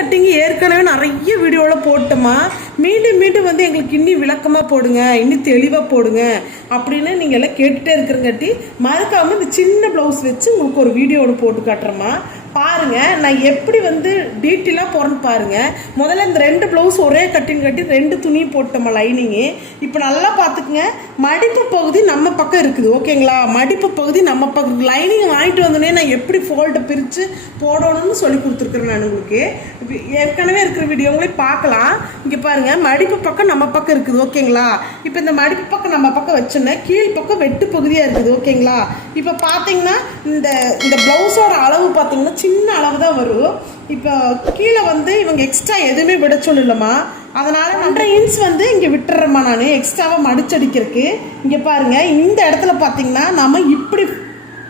Cutting ஏற்கனவே நிறைய வீடியோவில் போட்டோமா மீண்டும் மீண்டும் வந்து எங்களுக்கு இன்னும் விளக்கமாக போடுங்க இன்னும் தெளிவாக போடுங்க அப்படின்னு நீங்கள் எல்லாம் கேட்டுகிட்டே இருக்கிறங்காட்டி மறக்காமல் இந்த சின்ன ப்ளவுஸ் வச்சு உங்களுக்கு ஒரு வீடியோ ஒன்று போட்டு காட்டுறோமா பாருங்க நான் எப்படி வந்து டீட்டெயிலாக போகிறேன்னு பாருங்கள் முதல்ல இந்த ரெண்டு ப்ளவுஸ் ஒரே கட்டிங் கட்டி ரெண்டு துணியும் போட்டோம்மா லைனிங்கு இப்போ நல்லா பார்த்துக்குங்க மடிப்பு பகுதி நம்ம பக்கம் இருக்குது ஓகேங்களா? மடிப்பு பகுதி நம்ம பக்கம் லைனிங் வாங்கிட்டு வந்தோடனே நான் எப்படி ஃபோல்டை பிரித்து போடணும்னு சொல்லி கொடுத்துருக்குறேன் நான் உங்களுக்கு. ஏற்கனவே இருக்கிற வீடியோங்களே பார்க்கலாம். இங்கே பாருங்கள் மடிப்பு பக்கம் நம்ம பக்கம் இருக்குது ஓகேங்களா? இப்போ இந்த மடிப்பு பக்கம் நம்ம பக்கம் வச்சோன்னா கீழ் பக்கம் வெட்டு பகுதியாக இருக்குது ஓகேங்களா? இப்போ பார்த்தீங்கன்னா இந்த இந்த ப்ளவுஸோட அளவு பார்த்தீங்கன்னா சின்ன அளவு தான் வரும். இப்போ கீழே வந்து இவங்க எக்ஸ்ட்ரா எதுவுமே விட சொல்லலம்மா. அதனால் ஒன்றரை இன்ச் வந்து இங்கே விட்டுறேம்மா நான். எக்ஸ்ட்ராவாக மடிச்சடிக்கிறதுக்கு இங்கே பாருங்கள் இந்த இடத்துல பார்த்தீங்கன்னா நம்ம இப்படி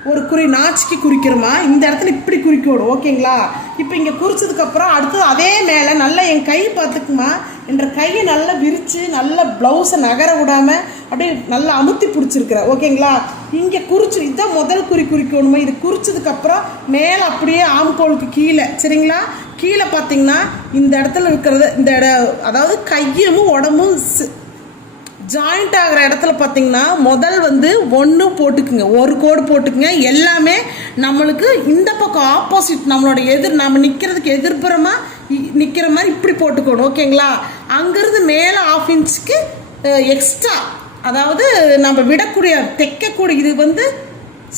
ஒரு குறி நாச்சிக்கு குறிக்கிறோமா? இந்த இடத்துல இப்படி குறிக்கணும் ஓகேங்களா? இப்போ இங்கே குறிச்சதுக்கப்புறம் அடுத்தது அதே மேலே நல்லா என் கை பார்த்துக்குமா? என்ற கையை நல்லா விரித்து நல்லா ப்ளவுஸை நகர விடாமல் அப்படியே நல்லா அமுத்தி பிடிச்சிருக்கிற ஓகேங்களா? இங்கே குறிச்சு இதுதான் முதல் குறி குறிக்கணுமா இது குறிச்சதுக்கப்புறம் மேலே அப்படியே ஆம்கோளுக்கு கீழே சரிங்களா? கீழே பார்த்தீங்கன்னா இந்த இடத்துல இருக்கிறது இந்த இட அதாவது கையும் உடம்பும் ஜாயிண்ட் ஆகிற இடத்துல பார்த்தீங்கன்னா முதல் வந்து ஒன்று போட்டுக்குங்க. ஒரு கோடு போட்டுக்குங்க. எல்லாமே நம்மளுக்கு இந்த பக்கம் ஆப்போசிட் நம்மளோட எதிர் நம்ம நிற்கிறதுக்கு எதிர்ப்புறமாக நிற்கிற மாதிரி இப்படி போட்டுக்கணும். ஓகேங்களா? அங்கேருந்து மேலே ஆஃப் இன்ச்சுக்கு எக்ஸ்ட்ரா அதாவது நம்ம விடக்கூடிய தைக்கக்கூடிய இது வந்து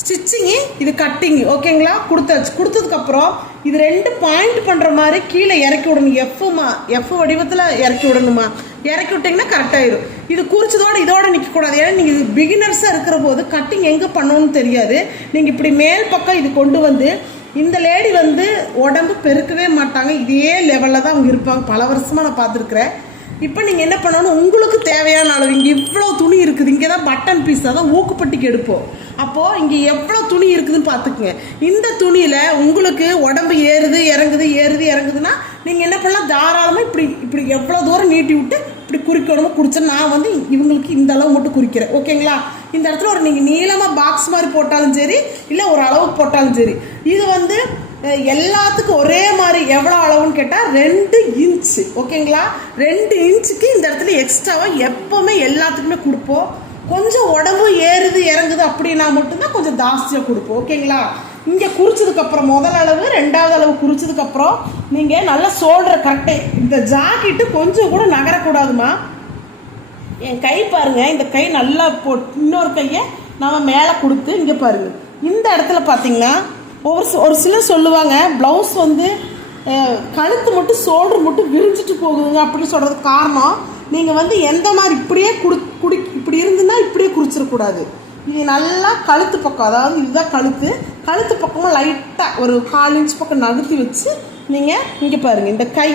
ஸ்டிச்சிங்கு இது கட்டிங் ஓகேங்களா கொடுத்தாச்சு. கொடுத்ததுக்கப்புறம் இது ரெண்டு பாயிண்ட் பண்ணுற மாதிரி கீழே இறக்கி விடணும். எஃப்மா எஃப் வடிவத்தில் இறக்கி விடணுமா? இறக்கி விட்டிங்கன்னா கரெக்டாயிரும் இது குறிச்சதோட இதோட நிற்கக்கூடாது ஏன்னா நீங்கள் இது பிகினர்ஸாக இருக்கிற போது கட்டிங் எங்கே பண்ணணும்னு தெரியாது. நீங்கள் இப்படி மேல் பக்கம் இது கொண்டு வந்து இந்த லேடி வந்து உடம்பு பெருக்கவே மாட்டாங்க. இதே லெவலில் தான் அவங்க இருப்பாங்க. பல வருஷமாக நான் பார்த்துருக்குறேன். இப்போ நீங்கள் என்ன பண்ணணும்? உங்களுக்கு தேவையான அளவு இங்கே இவ்வளோ துணி இருக்குது. இங்கே தான் பட்டன் பீஸ் தான் ஊக்குப்பட்டிக்கு எடுப்போம். அப்போது இங்கே எவ்வளோ துணி இருக்குதுன்னு பார்த்துக்குங்க. இந்த துணியில் உங்களுக்கு உடம்பு ஏறுது இறங்குது ஏறுது இறங்குதுன்னா நீங்கள் என்ன பண்ணலாம்? தாராளமாக இப்படி இப்படி எவ்வளோ தூரம் நீட்டி விட்டு இப்படி குறிக்கணுமோ குடிச்சா நான் வந்து இவங்களுக்கு இந்த அளவு மட்டும் குறிக்கிறேன். ஓகேங்களா? இந்த இடத்துல ஒரு நீங்கள் நீளமாக பாக்ஸ் மாதிரி போட்டாலும் சரி இல்லை ஒரு அளவு போட்டாலும் சரி. இது வந்து எல்லாத்துக்கும் ஒரே மாதிரி எவ்வளோ அளவுன்னு கேட்டால் ரெண்டு இன்ச்சு ஓகேங்களா ரெண்டு இன்ச்சுக்கு இந்த இடத்துல எக்ஸ்ட்ராவாக எப்போவுமே எல்லாத்துக்குமே கொடுப்போம். கொஞ்சம் உடம்பு ஏறுது இறங்குது அப்படின்னா மட்டும்தான் கொஞ்சம் ஜாஸ்தியாக கொடுப்போம் ஓகேங்களா இங்கே குறிச்சதுக்கப்புறம் முதல் அளவு ரெண்டாவது அளவு குறிச்சதுக்கப்புறம் நீங்கள் நல்லா சோல்டரை கரெக்டே இந்த ஜாக்கெட்டு கொஞ்சம் கூட நகரக்கூடாதுமா? என் கை பாருங்கள் இந்த கை நல்லா போ இன்னொரு கையை நம்ம மேலே கொடுத்து இங்கே பாருங்கள் இந்த இடத்துல பார்த்தீங்கன்னா ஒரு ஒரு சிலர் சொல்லுவாங்க ப்ளவுஸ் வந்து கழுத்து மட்டும் ஷோல்டர் மட்டும் விரிஞ்சிட்டு போகுதுங்க அப்படின்னு சொல்கிறதுக்கு காரணம் நீங்கள் வந்து எந்த மாதிரி இப்படியே குடு குடி இப்படி இருந்துன்னா இப்படியே குறிச்சிடக்கூடாது நீங்கள் நல்லா கழுத்து பக்கம் அதாவது இதுதான் கழுத்து கழுத்து பக்கமாக லைட்டாக ஒரு கால் இன்ச் பக்கம் நகர்த்தி வச்சு நீங்கள் இங்கே பாருங்கள் இந்த கை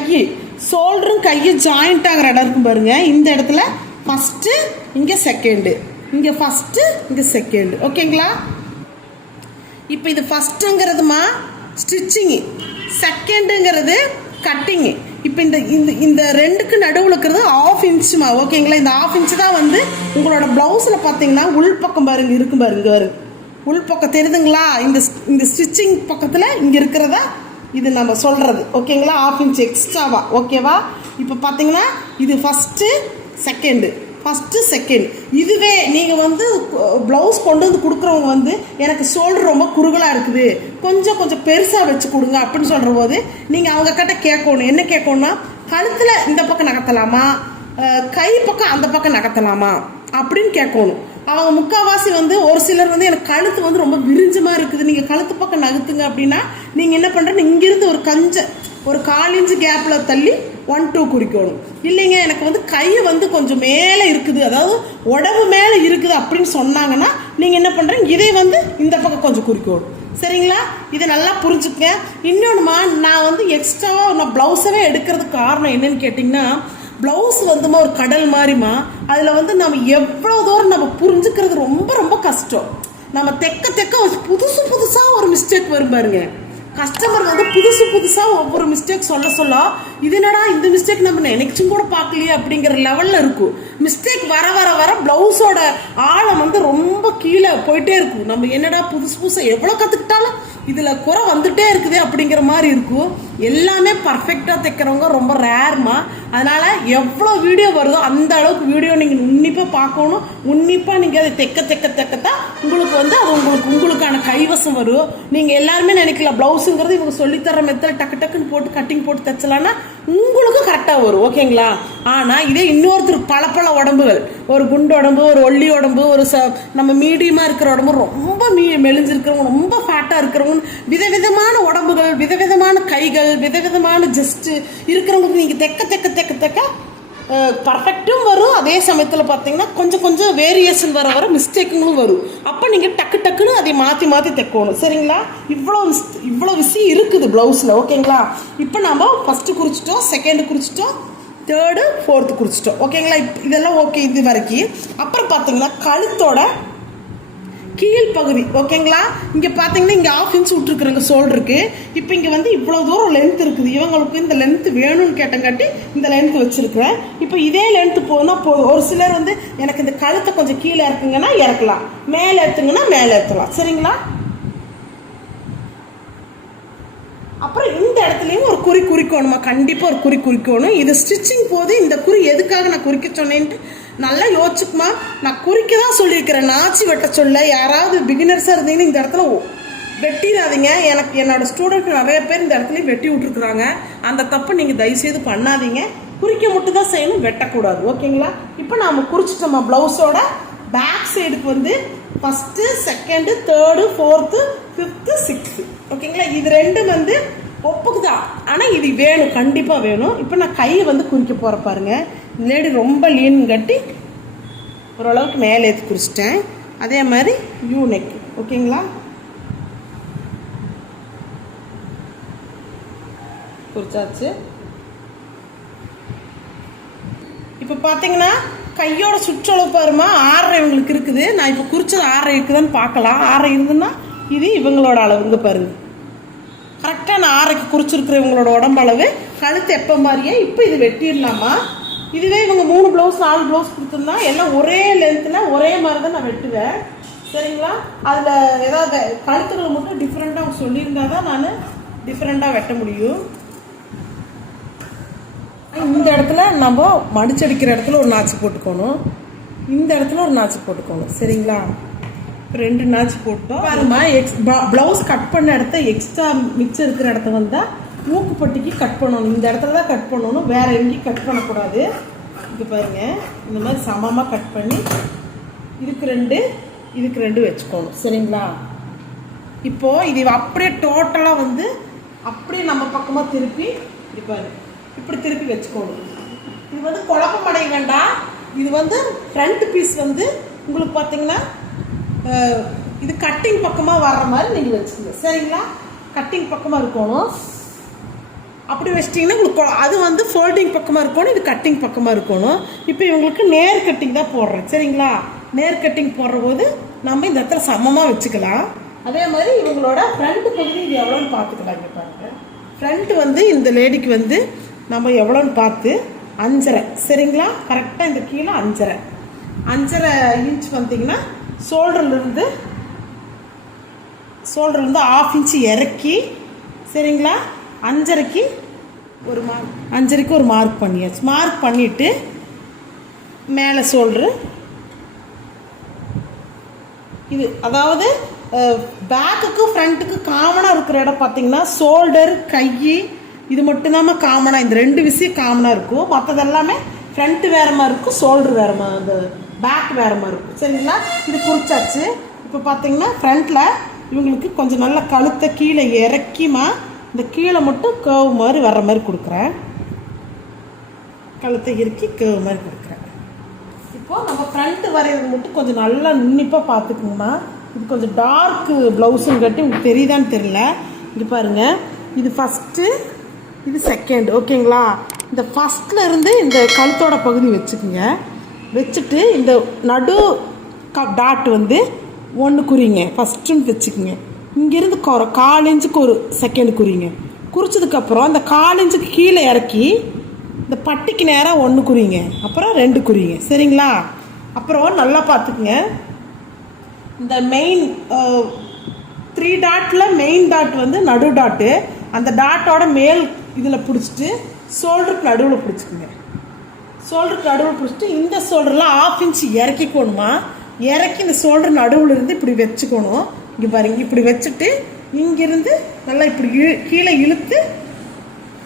ஷோல்டரும் கையும் ஜாயிண்ட் ஆகிற இடம் இருக்கும் பாருங்கள் இந்த இடத்துல ஃபஸ்ட்டு இங்கே செகண்டு இங்கே ஃபஸ்ட்டு இங்கே செகண்டு ஓகேங்களா இப்போ இது ஃபஸ்ட்டுங்கிறதுமா ஸ்டிச்சிங்கு செகண்டுங்கிறது கட்டிங்கு இப்போ இந்த இந்த இந்த ரெண்டுக்கு நடுவில் இருக்கிறது ஆஃப் இன்ச்சுமா ஓகேங்களா இந்த ஆஃப் இன்ச்சு தான் வந்து உங்களோட ப்ளவுஸில் பார்த்தீங்கன்னா உள்பக்கம் பாருங்க இருக்கும் பாருங்க பாருங்க. உள்பக்கம் தெரியுதுங்களா? இந்த இந்த ஸ்டிச்சிங் பக்கத்தில் இங்கே இருக்கிறதா இது நம்ம சொல்கிறது ஓகேங்களா ஆஃப் இன்ச் எக்ஸ்ட்ராவா ஓகேவா இப்போ பார்த்தீங்கன்னா இது ஃபஸ்ட்டு செகண்டு ஃபஸ்ட்டு செகண்ட் இதுவே நீங்கள் வந்து ப்ளவுஸ் கொண்டு வந்து கொடுக்குறவங்க வந்து எனக்கு ஷோல்டர் ரொம்ப குறுகலாக இருக்குது. கொஞ்சம் கொஞ்சம் பெருசாக வச்சு கொடுங்க அப்படின்னு சொல்கிற போது நீங்கள் அவங்க கிட்ட கேட்கணும். என்ன கேட்கணும்னா கழுத்தில் இந்த பக்கம் நகர்த்தலாமா? கை பக்கம் அந்த பக்கம் நகர்த்தலாமா? அப்படின்னு கேட்கணும். அவங்க முக்கால்வாசி வந்து ஒரு சிலர் வந்து எனக்கு கழுத்து வந்து ரொம்ப விரிஞ்சமாக இருக்குது. நீங்கள் கழுத்து பக்கம் நகர்த்துங்க அப்படின்னா நீங்கள் என்ன பண்ணுறேன்னு இங்கேருந்து ஒரு கஞ்ச ஒரு கால் இன்ச்சு கேப்பில் தள்ளி ஒன் டூ குறிக்கணும். இல்லைங்க எனக்கு வந்து கை வந்து கொஞ்சம் மேலே இருக்குது. அதாவது உடம்பு மேலே இருக்குது அப்படின்னு சொன்னாங்கன்னா நீங்கள் என்ன பண்ணுறீங்க இதை வந்து இந்த பக்கம் கொஞ்சம் குறிக்கணும். சரிங்களா? இதை நல்லா புரிஞ்சுக்கங்க. இன்னொன்றுமா நான் வந்து எக்ஸ்ட்ராவாக நான் ப்ளவுஸவே எடுக்கிறதுக்கு காரணம் என்னன்னு கேட்டிங்கன்னா ப்ளவுஸ் வந்துமா ஒரு கடல் மாதிரிமா அதில் வந்து நம்ம எவ்வளோ தூரம் நம்ம புரிஞ்சுக்கிறது ரொம்ப ரொம்ப கஷ்டம். நம்ம தெக்க தெக்க புதுசு புதுசாக ஒரு மிஸ்டேக் வரும் பாருங்க. கஸ்டமர் வந்து புதுசு புதுசாக ஒவ்வொரு மிஸ்டேக் சொல்ல சொல்ல இது என்னடா இந்த மிஸ்டேக் நம்ம நினைச்சும் கூட பார்க்கலையே அப்படிங்கிற லெவலில் இருக்கும். மிஸ்டேக் வர வர வர ப்ளவுஸோட ஆழம் வந்து ரொம்ப கீழே போயிட்டே இருக்கும். நம்ம என்னடா புதுசு புதுசாக எவ்வளோ கற்றுக்கிட்டாலும் இதில் குறை வந்துட்டே இருக்குது அப்படிங்கிற மாதிரி இருக்கும். எல்லாமே பர்ஃபெக்டாக தைக்கிறவங்க ரொம்ப ரேர்மா அதனால் எவ்வளோ வீடியோ வருதோ அந்த அளவுக்கு வீடியோ நீங்கள் உன்னிப்பாக பார்க்கணும். உன்னிப்பாக நீங்கள் அதை தைக்க தைக்க தெக்கத்தான் உங்களுக்கு வந்து அது உங்களுக்கு உங்களுக்கான கைவசம் வரும் நீங்கள் எல்லாருமே நினைக்கலாம் ப்ளவுஸுங்கிறது இவங்க சொல்லித்தர மெத்தட் டக்கு டக்குன்னு போட்டு கட்டிங் போட்டு தைச்சலான்னா உங்களுக்கும் கரெக்டாக வரும் ஓகேங்களா ஆனால் இதே இன்னொருத்தருக்கு பல பல உடம்புகள். ஒரு குண்டு உடம்பு ஒரு ஒல்லி உடம்பு ஒரு ச நம்ம மீடியமாக இருக்கிற உடம்பு ரொம்ப மீ மெலிஞ்சிருக்கிறவங்க ரொம்ப ஃபேட்டாக இருக்கிறவங்க விதவிதமான உடம்புகள் விதவிதமான கைகள் விதவிதமான ஜஸ்ட்டு இருக்கிறவங்களுக்கு நீங்கள் தெக்க தெக்க தெக்க தக்க பர்ஃபெக்டும் வரும். அதே சமயத்தில் பார்த்தீங்கன்னா கொஞ்சம் கொஞ்சம் வேரியேஷன் வர வர மிஸ்டேக்குங்களும் வரும். அப்போ நீங்கள் டக்கு டக்குன்னு அதை மாற்றி மாற்றி தைக்கணும். சரிங்களா? இவ்வளோ இவ்வளோ விஷயம் இருக்குது ப்ளவுஸில் ஓகேங்களா? இப்போ நம்ம ஃபஸ்ட்டு குறிச்சிட்டோம் செகண்டு குறிச்சிட்டோம் தேர்டு ஃபோர்த்து குறிச்சிட்டோம். ஓகேங்களா? இப் இதெல்லாம் ஓகே இது வரைக்கும். அப்புறம் பார்த்தீங்கன்னா கழுத்தோட கீழ் பகுதி ஓகேங்களா இங்கே பார்த்தீங்கன்னா இங்கே ஆஃப் இன்ச் விட்ருக்குறங்க ஷோல்டருக்கு இப்போ இங்கே வந்து இவ்வளோ தூரம் லென்த் இருக்குது. இவங்களுக்கு இந்த லென்த் வேணும்னு கேட்டங்காட்டி இந்த லென்த் வச்சுருக்குறேன். இப்போ இதே லென்த்து போனால் போ ஒரு சிலர் வந்து எனக்கு இந்த கழுத்தை கொஞ்சம் கீழே இருக்குங்கன்னா இறக்கலாம். மேலே ஏற்றுங்கன்னா மேலே ஏற்றலாம் சரிங்களா? அப்புறம் இந்த இடத்துலையும் ஒரு குறி குறிக்கணுமா? கண்டிப்பாக ஒரு குறி குறிக்கணும். இது ஸ்டிச்சிங் போது இந்த குறி எதுக்காக நான் குறிக்க சொன்னேன்ட்டு நல்லா யோசிச்சுக்குமா. நான் குறிக்க தான் சொல்லியிருக்கிறேன். நாச்சி வெட்ட சொல்ல யாராவது பிகினர்ஸாக இருந்தீங்கன்னா இந்த இடத்துல வெட்டிடாதீங்க. எனக்கு என்னோட ஸ்டூடெண்ட் நிறைய பேர் இந்த இடத்துலையும் வெட்டி விட்ருக்குறாங்க அந்த தப்பு நீங்கள் தயவுசெய்து பண்ணாதீங்க. குறிக்க மட்டும் தான் செய்யணும் வெட்டக்கூடாது. ஓகேங்களா? இப்போ நாம் குறிச்சிட்டோமா ப்ளவுஸோட பேக் சைடுக்கு வந்து first second third fourth fifth sixth ஓகேங்களா? இது ரெண்டும் வந்து ஒப்புக்குதான் ஆனால் இது வேணும் கண்டிப்பாக வேணும். இப்போ நான் கையை வந்து குறிக்க போகிற பாருங்கள் முன்னாடி ரொம்ப லீன் கட்டி ஓரளவுக்கு மேலே ஏற்றி குறிச்சிட்டேன் அதே மாதிரி யூ நெக் ஓகேங்களா? குறிச்சாச்சு இப்போ பார்த்தீங்கன்னா கையோட சுற்றளவு பாருமா ஆறரை இவங்களுக்கு இருக்குது. நான் இப்போ குறிச்சது ஆறரை இருக்குதான்னு பார்க்கலாம். ஆறரை இருந்துன்னா இது இவங்களோட அளவுங்க பாருங்க. கரெக்டாக நான் ஆறைக்கு குறிச்சிருக்கிற இவங்களோட உடம்பளவு கழுத்து எப்போ மாதிரியே இப்போ இது வெட்டிடலாமா? இதுவே இவங்க மூணு ப்ளவுஸ் நாலு ப்ளவுஸ் கொடுத்துருந்தா எல்லாம் ஒரே லென்த்தில் ஒரே மாதிரி தான் நான் வெட்டுவேன். சரிங்களா? அதில் ஏதாவது கழுத்துகளை மட்டும் டிஃப்ரெண்ட்டாக அவங்க சொல்லியிருந்தா தான் நான் டிஃப்ரெண்ட்டாக வெட்ட முடியும். இந்த இடத்துல நம்ம மடிச்சடிக்கிற இடத்துல ஒரு நாச்சு போட்டுக்கணும் இந்த இடத்துல ஒரு நாச்சு போட்டுக்கணும் சரிங்களா? ரெண்டு நாச்சு போட்டோம். பாருமா எக்ஸ் ப்ளவுஸ் கட் பண்ண இடத்த எக்ஸ்ட்ரா மிச்சம் இருக்கிற இடத்த வந்தால் மூக்குப்பட்டிக்கு கட் பண்ணணும். இந்த இடத்துல தான் கட் பண்ணணும். வேற எங்கேயும் கட் பண்ணக்கூடாது. இது பாருங்க. இந்த மாதிரி சமமாக கட் பண்ணி இதுக்கு ரெண்டு இதுக்கு ரெண்டு வச்சுக்கோணும். சரிங்களா? இப்போ இது அப்படியே டோட்டலாக வந்து அப்படியே நம்ம பக்கமாக திருப்பி இப்படி இப்படி திருப்பி வச்சுக்கோணும். இது வந்து குழப்பம் அடைய வேண்டாம். இது வந்து ஃப்ரண்ட் பீஸ் வந்து உங்களுக்கு பார்த்தீங்கன்னா இது கட்டிங் பக்கமாக வர்ற மாதிரி நீங்கள் வச்சுக்கோங்க. சரிங்களா? கட்டிங் பக்கமாக இருக்கணும். அப்படி வச்சிட்டிங்கன்னா உங்களுக்கு அது வந்து ஃபோல்டிங் பக்கமாக இருக்கணும் இது கட்டிங் பக்கமாக இருக்கணும். இப்போ இவங்களுக்கு நேர் கட்டிங் தான் போடுறேன். சரிங்களா? நேர் கட்டிங் போடுற போது நம்ம இந்த இடத்துல சமமாக வச்சுக்கலாம். அதே மாதிரி இவங்களோட ஃப்ரண்ட் பகுதி இது எவ்வளோன்னு பார்த்துக்கலாம் இங்கே பாருங்க. ஃப்ரண்ட் வந்து இந்த லேடிக்கு வந்து நம்ம எவ்வளோன்னு பார்த்து அஞ்சரை. சரிங்களா? கரெக்டாக இந்த கீழே அஞ்சரை. அஞ்சரை இன்ச் வந்தீங்கன்னா ஷோல்டர்லேருந்து ஷோல்டர்லேருந்து ஆஃப் இன்ச்சு இறக்கி சரிங்களா? அஞ்சரைக்கு ஒரு மார்க் அஞ்சரைக்கு ஒரு மார்க் பண்ணியாச்சு. மார்க் பண்ணிவிட்டு மேலே ஷோல்ட்ரு இது அதாவது பேக்குக்கு ஃப்ரண்ட்டுக்கு காமனாக இருக்கிற இடம் பார்த்தீங்கன்னா ஷோல்டர் கை இது மட்டும்தாம்மா காமனாக இந்த ரெண்டு விஷயம் காமனாக இருக்கும். மற்றது எல்லாமே ஃப்ரண்ட்டு வேற மாதிரி இருக்கும் ஷோல்டர் வேறு மாதிரி அந்த பேக் வேற மாதிரி இருக்கும். சரிங்களா? இது குறிச்சாச்சு. இப்போ பார்த்தீங்கன்னா ஃப்ரண்ட்டில் இவங்களுக்கு கொஞ்சம் நல்லா கழுத்தை கீழே இறக்கிமா இந்த கீழே மட்டும் கேவ் மாதிரி வர்ற மாதிரி கொடுக்குறேன். கழுத்தை இறுக்கி கேவ் மாதிரி கொடுக்குறேன். இப்போது நம்ம ஃப்ரண்ட்டு வரைகிறது மட்டும் கொஞ்சம் நல்லா நுண்ணிப்பாக பார்த்துக்கோங்கம்மா இது கொஞ்சம் டார்க்கு ப்ளவுஸுன்னு கட்டி உங்களுக்கு தெரியுதான்னு தெரியல. இங்கே பாருங்க. இது ஃபஸ்ட்டு இது செகண்ட் ஓகேங்களா இந்த ஃபஸ்ட்டில் இருந்து இந்த கழுத்தோட பகுதி வச்சுக்கோங்க. வச்சுட்டு இந்த நடு டாட் வந்து ஒன்று குறிங்க ஃபஸ்ட்டுன்னு வச்சுக்கோங்க. இங்கேருந்து ஒரு கால் இன்ச்சுக்கு ஒரு செகண்ட் குறிங்க குறிச்சதுக்கப்புறம் அந்த கால் இன்ச்சுக்கு கீழே இறக்கி இந்த பட்டிக்கு நேராக ஒன்று குறிங்க அப்புறம் ரெண்டு குறிங்க சரிங்களா? அப்புறம் நல்லா பார்த்துக்குங்க. இந்த மெயின் த்ரீ டாட்டில் மெயின் டாட் வந்து நடு டாட்டு அந்த டாட்டோட மேல் இதில் பிடிச்சிட்டு ஷோல்டருக்கு நடுவில் பிடிச்சிக்குங்க. ஷோல்டருக்கு நடுவில் பிடிச்சிட்டு இந்த ஷோல்டர்லாம் ஆஃப் இன்ச் இறக்கிக்கணுமா? இறக்கி இந்த ஷோல்டர் நடுவில் இருந்து இப்படி வச்சுக்கணும். இங்கே பாருங்க இப்படி வச்சுட்டு இங்கிருந்து நல்லா இப்படி இழு கீழே இழுத்து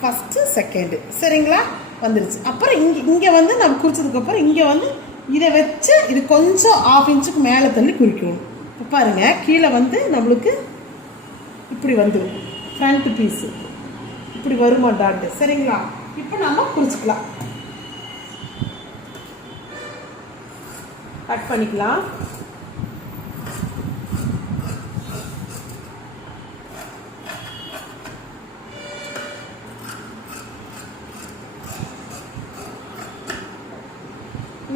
ஃபஸ்ட்டு செகண்டு சரிங்களா? வந்துருச்சு. அப்புறம் இங்கே இங்கே வந்து நம்ம குறிச்சதுக்கப்புறம் இங்கே வந்து இதை வச்சு இது கொஞ்சம் ஆஃப் இன்ச்சுக்கு மேலே தள்ளி குறிக்கணும். இப்போ பாருங்கள் கீழே வந்து நம்மளுக்கு இப்படி வந்துடும் ஃப்ரண்ட் பீஸு இப்படி வருமா டாட்டு சரிங்களா? இப்போ நம்ம குறிச்சிக்கலாம். கட் பண்ணிக்கலாம்.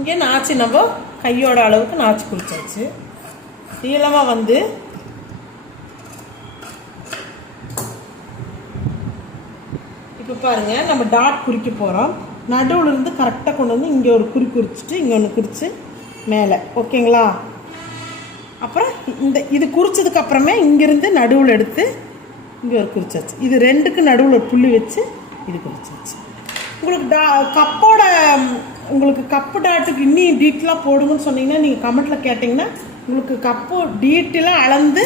இங்கே நாச்சு நம்ம கையோட அளவுக்கு நாச்சு குளிச்சாச்சு. நீளமாக வந்து இப்போ பாருங்கள் நம்ம டாட் குறிக்க போகிறோம் நடுவில் இருந்து கரெக்டாக கொண்டு வந்து இங்கே ஒரு குறி குறிச்சிட்டு இங்கே ஒன்று குறித்து மேலே. ஓகேங்களா அப்புறம் இந்த இது குறிச்சதுக்கப்புறமே இங்கேருந்து நடுவில் எடுத்து இங்கே ஒரு குறிச்சாச்சு. இது ரெண்டுக்கு நடுவில் ஒரு புள்ளி வச்சு இது குறிச்சாச்சு. உங்களுக்கு டா கப்போட உங்களுக்கு கப்பு டாட்டுக்கு இன்னும் டீட்டெயிலாக போடுங்கன்னு சொன்னீங்கன்னா நீங்கள் கமெண்ட்டில் கேட்டிங்கன்னா உங்களுக்கு கப்பு டீட்டெயிலாக அளந்து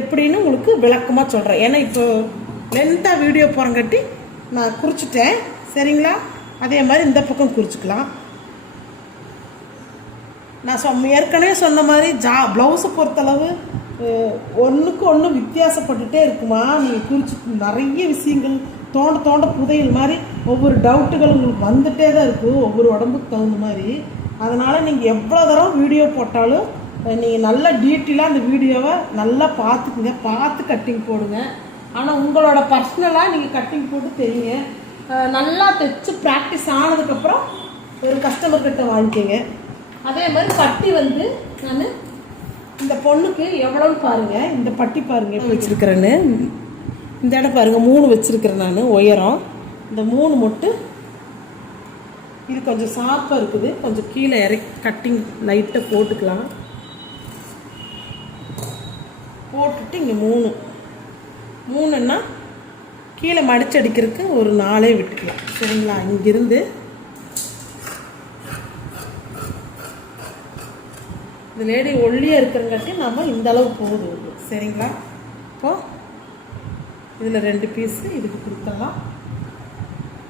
எப்படின்னு உங்களுக்கு விளக்கமாக சொல்கிறேன் ஏன்னா இப்போ லென்த்தாக வீடியோ போகிறங்காட்டி நான் குறிச்சிட்டேன். சரிங்களா? அதே மாதிரி இந்த பக்கம் குறிச்சிக்கலாம். நான் சொ ஏற்கனவே சொன்ன மாதிரி ஜா ப்ளவுஸை பொறுத்தளவு ஒன்றுக்கு ஒன்று வித்தியாசப்பட்டுட்டே இருக்குமா? நீங்கள் குறிச்சு நிறைய விஷயங்கள் தோண்ட தோண்ட புதையல் மாதிரி ஒவ்வொரு டவுட்டுகள் உங்களுக்கு வந்துட்டே தான் இருக்குது ஒவ்வொரு உடம்புக்கு தகுந்த மாதிரி. அதனால் நீங்கள் எவ்வளோ தடவை வீடியோ போட்டாலும் நீங்கள் நல்ல டீட்டெயிலாக அந்த வீடியோவை நல்லா பார்த்துக்குங்க. பார்த்து கட்டிங் போடுங்க. ஆனால் உங்களோட பர்சனலாக நீங்கள் கட்டிங் போட்டு தெரியுங்க. நல்லா தைச்சு ப்ராக்டிஸ் ஆனதுக்கப்புறம் ஒரு கஸ்டமர் கிட்ட வாங்கிக்கோங்க. அதே மாதிரி பட்டி வந்து நான் இந்த பொண்ணுக்கு எவ்வளோன்னு பாருங்கள் இந்த பட்டி பாருங்கள் எப்படி வச்சுருக்கிறேன்னு. இந்த இடம் பாருங்கள் மூணு வச்சுருக்கிறேன் நான் உயரம். இந்த மூணு மட்டும் இது கொஞ்சம் சாப்பாக இருக்குது கொஞ்சம் கீழே இறக்கி கட்டிங் லைட்டை போட்டுக்கலாம். போட்டுட்டு இங்கே மூணு. மூணுன்னா கீழே மடிச்சு அடிக்கிறதுக்கு ஒரு நாளே விட்டுக்கலாம். சரிங்களா? இங்கிருந்து. இந்த லேடி ஒல்லியாக இருக்கிறங்காட்டி நம்ம இந்த அளவு போகுது சரிங்களா? இப்போது இதில் ரெண்டு பீஸு இதுக்கு கொடுத்துடலாம்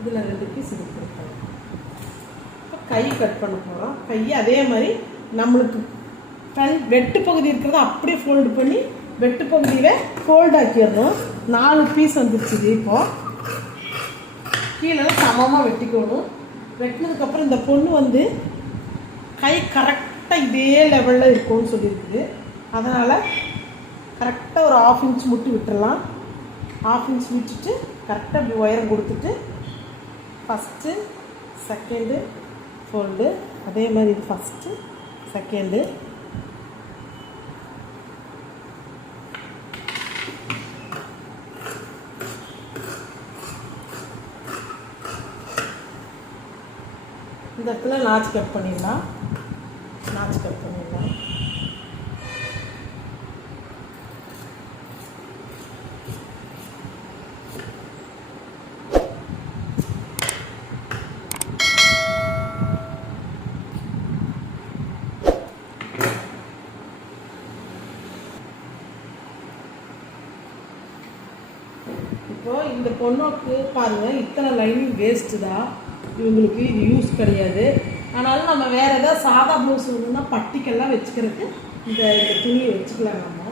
இதில் ரெண்டு பீஸ் இதுக்கு கொடுத்துடலாம் இப்போ கை கட் பண்ண போகிறோம் கையை அதே மாதிரி நம்மளுக்கு ஃப்ரண்ட் வெட்டு பகுதி இருக்கிறத அப்படியே ஃபோல்டு பண்ணி வெட்டு பகுதியில் ஃபோல்ட் ஆக்கிடுறோம் நாலு பீஸ் வந்துருச்சு இது இப்போ. கீழே சமமாக வெட்டிக்கணும். வெட்டினதுக்கப்புறம் இந்த பொண்ணு வந்து கை கரெக்டாக இதே லெவலில் இருக்கும்னு சொல்லியிருக்குது. அதனால் கரெக்டாக ஒரு ஆஃப் இன்ச் முட்டி விட்டுடலாம். ஆஃப் இன்ச் விட்டுட்டு கரெக்டாக இப்படி உயரம் கொடுத்துட்டு ஃபஸ்ட்டு செகண்டு ஃபோல்டு அதே மாதிரி இது ஃபஸ்ட்டு செகண்டு இந்த இடத்துல நாச்சு கட் பண்ணிடலாம். நாச்சு கட் பண்ணிடலாம் இப்போ இந்த பொண்ணுக்கு பாருங்கள் இத்தனை லைனிங் வேஸ்ட்டு தான். இவங்களுக்கு இது யூஸ் கிடையாது. ஆனாலும் நம்ம வேறு ஏதாவது சாதா ப்ளவுஸ் வேணும்னா பட்டிக்கெல்லாம் வச்சுக்கிறதுக்கு இந்த இந்த துணியை வச்சுக்கலாம் நம்ம.